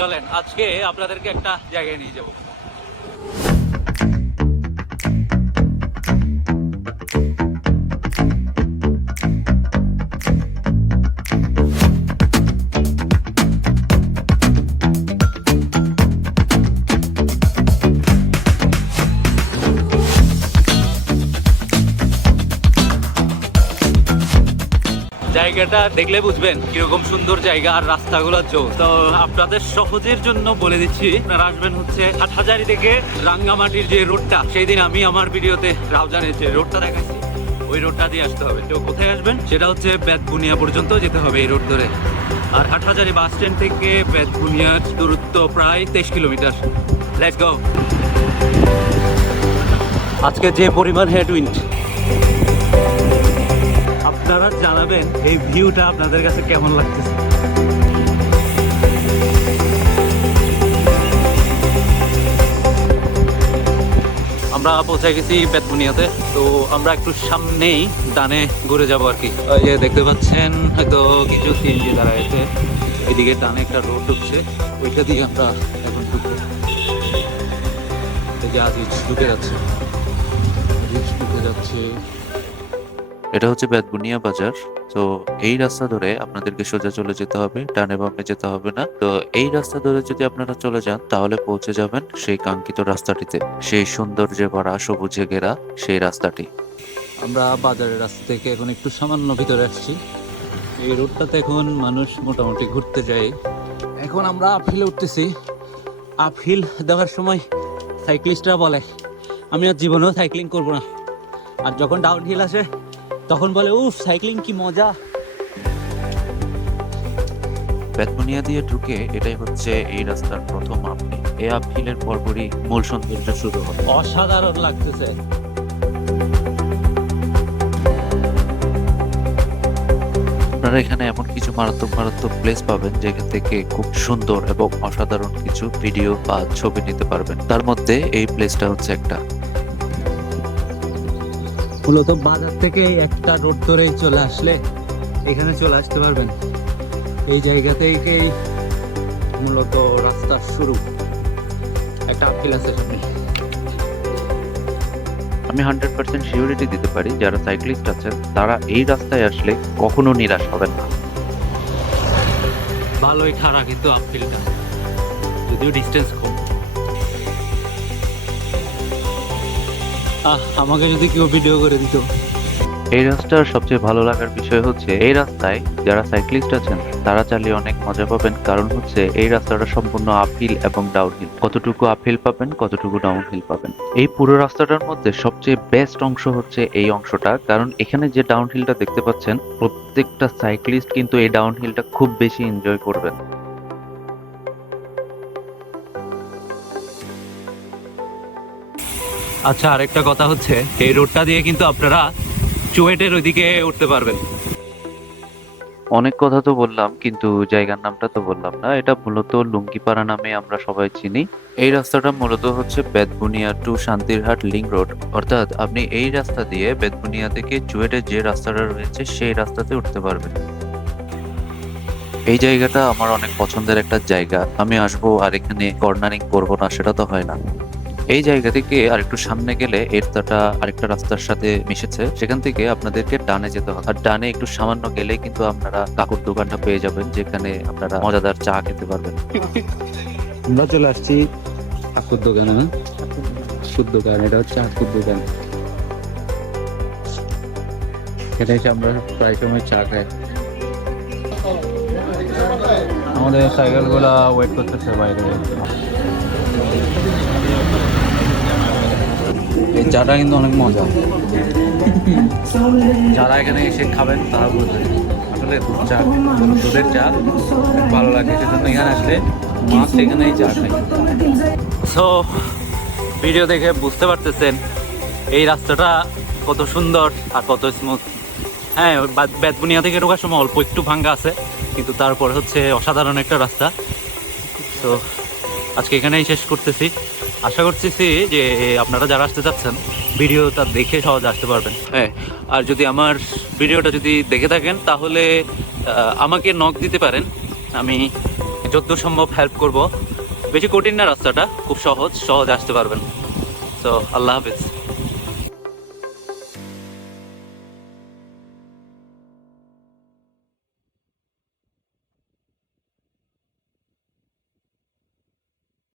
চলেন আজকে আপনাদেরকে একটা জায়গায় নিয়ে যাবো। জায়গাটা দেখলে বুঝবেন কিরকম সুন্দর জায়গা আর রাস্তাগুলো জোর। তো আপনাদের সহজের জন্য বলে দিচ্ছি, আপনারা আসবেন হচ্ছে হাটহাজারী থেকে রাঙ্গামাটির যে রোডটা, সেই দিন আমি আমার ভিডিওতে রাউজানের যে রোডটা দেখাচ্ছি ওই রোডটা দিয়ে আসতে হবে। তো কোথায় আসবেন সেটা হচ্ছে বেতবুনিয়া পর্যন্ত যেতে হবে এই রোড ধরে। আর হাটহাজারী বাস স্ট্যান্ড থেকে বেতবুনিয়ার দূরত্ব প্রায় 23 কিলোমিটার। Let's go. আজকে যে পরিমাণ হেডউইন্ড, আপনারা জানাবেন এই ভিউটা আপনাদের কাছে কেমন লাগতেছে। আমরা পৌঁছে গেছি বেতবুনিয়াতে। তো আমরা একটু সামনেই ডানে ঘুরে যাবো আর কি। এই যে দেখতে পাচ্ছেন হয়তো কিছু সিএনজি দাঁড়াইছে, এদিকে ডানে একটা রোড ঢুকছে, ওইটা দিয়ে আমরা এখন ঢুকবো। এই যে আজিজ ঢুকে যাচ্ছে, এটা হচ্ছে বেতবুনিয়া বাজার। তো এই রাস্তা ধরে আপনাদেরকে সোজা চলে যেতে হবে, ডানে বামে যেতে হবে না। তো এই রাস্তা ধরে যদি আপনারা চলে যান তাহলে পৌঁছে যাবেন সেই কাঙ্ক্ষিত রাস্তাটিতে, সেই সৌন্দর্যে ভরা সবুজে ঘেরা সেই রাস্তাটি। আমরা বাজারের রাস্তা থেকে এখন একটু সামান্য ভিতরে আসছি। এই রোডটাতে এখন মানুষ মোটামুটি ঘুরতে যায়। এখন আমরা আপহিলে উঠতেছি। আপহিল দেওয়ার সময় সাইক্লিস্টরা বলে আমি আর জীবনেও সাইক্লিং করবো না, আর যখন ডাউন হিল আসে তখন বলে উফ সাইক্লিং কি মজা। বেতবুনিয়া দিয়ে ঢুকে এটাই হচ্ছে এই রাস্তার প্রথম আপহিল। এই আপহিলের পরপরই মূল সৌন্দর্য শুরু হয়। অসাধারণ লাগতেছে। আপনারা এখানে এমন কিছু মারাত্মক মারাত্মক প্লেস পাবেন যেখান থেকে খুব সুন্দর এবং অসাধারণ কিছু ভিডিও বা ছবি নিতে পারবেন। তার মধ্যে এই প্লেসটা হচ্ছে একটা। মূলত বাজার থেকে একটা রোড ধরেই চলে আসলে এখানে চলে আসতে পারবেন। এই জায়গা থেকেই মূলত রাস্তার শুরু। একটা আপহিল আছে সামনে। আমি 100% সিউরিটি দিতে পারি যারা সাইক্লিস্ট আছেন তারা এই রাস্তায় আসলে কখনো নিরাশ হবেন না। ভালোই খারাপ কিন্তু আপহিলটা, যদিও ডিস্টেন্স কম। আমাকে যদি কেউ ভিডিও করে দিত। এই রাস্তার সবচেয়ে ভালো লাগার বিষয় হচ্ছে এই রাস্তায় যারা সাইক্লিস্ট আছেন তারা চালিয়ে অনেক মজা পাবেন, কারণ হচ্ছে এই রাস্তাটা সম্পূর্ণ আপহিল এবং ডাউনহিল। কতটুকু আপহিল পাবেন, কতটুকু ডাউনহিল পাবেন। এই পুরো রাস্তাটার মধ্যে সবচেয়ে বেস্ট অংশ হচ্ছে এই অংশটা, কারণ এখানে যে ডাউনহিলটা দেখতে পাচ্ছেন প্রত্যেকটা সাইক্লিস্ট কিন্তু এই ডাউনহিলটা খুব বেশি এনজয় করবেন। আচ্ছা, আরেকটা কথা হচ্ছে এই রোডটা দিয়ে কিন্তু আপনারা চুয়েটের ওইদিকে উঠতে পারবেন। অনেক কথা তো বললাম কিন্তু জায়গার নামটা তো বললাম না। এটা মূলত লুঙ্গিপাড়া নামে আমরা সবাই চিনি। এই রাস্তাটা মূলত হচ্ছে Betbunia to Shantirhat link road, অর্থাৎ আপনি এই রাস্তা দিয়ে বেতবুনিয়া থেকে চুয়েটের যে রাস্তাটা রয়েছে সেই রাস্তাতে উঠতে পারবেন। এই জায়গাটা আমার অনেক পছন্দের একটা জায়গা। আমি আসবো আর এখানে কর্নারিং করবো না, সেটা তো হয় না। এই জায়গা থেকে আরেকটু সামনে গেলে এই রাস্তাটা আরেকটা রাস্তার সাথে মিশেছে, সেখান থেকে আপনাদেরকে ডানে যেতে হবে। আর ডানে একটু সামান্য গেলে কিন্তু আপনারা কাকুর দোকানটা পেয়ে যাবেন, যেখানে আপনারা মজাদার চা খেতে পারবেন। আমরা চলে আসছি কাকুর দোকানে। না কাকুর দোকান, এটা হচ্ছে কাকুর দোকান। এটা হচ্ছে আমরা প্রায় সময় চা খাই। আমাদের সাইকেল গুলা ওয়েট করতেছে বাইরে। এই চাটা কিন্তু অনেক মজা। যারা এখানে এসে খাবেন তারা বুঝবেন আসলে দুধ চা, দুধের চা ভালো লাগে, সেজন্য এখানে আসলে মাছ এখানেই চা খাই। সো ভিডিও দেখে বুঝতে পারতেছেন এই রাস্তাটা কত সুন্দর আর কত স্মুথ। হ্যাঁ, বেতবুনিয়া থেকে ঢোকার সময় অল্প একটু ভাঙ্গা আছে, কিন্তু তারপর হচ্ছে অসাধারণ একটা রাস্তা। তো আজকে এখানেই শেষ করতেছি। আশা করতেছি যে আপনারা যারা আসতে চাচ্ছেন ভিডিওটা দেখে সহজে আসতে পারবেন। হ্যাঁ, আর যদি আমার ভিডিওটা যদি দেখে থাকেন তাহলে আমাকে নক দিতে পারেন। আমি যত সম্ভব হেল্প করব। বেশি কঠিন না রাস্তাটা, খুব সহজ আসতে পারবেন। তো আল্লাহ হাফিজ।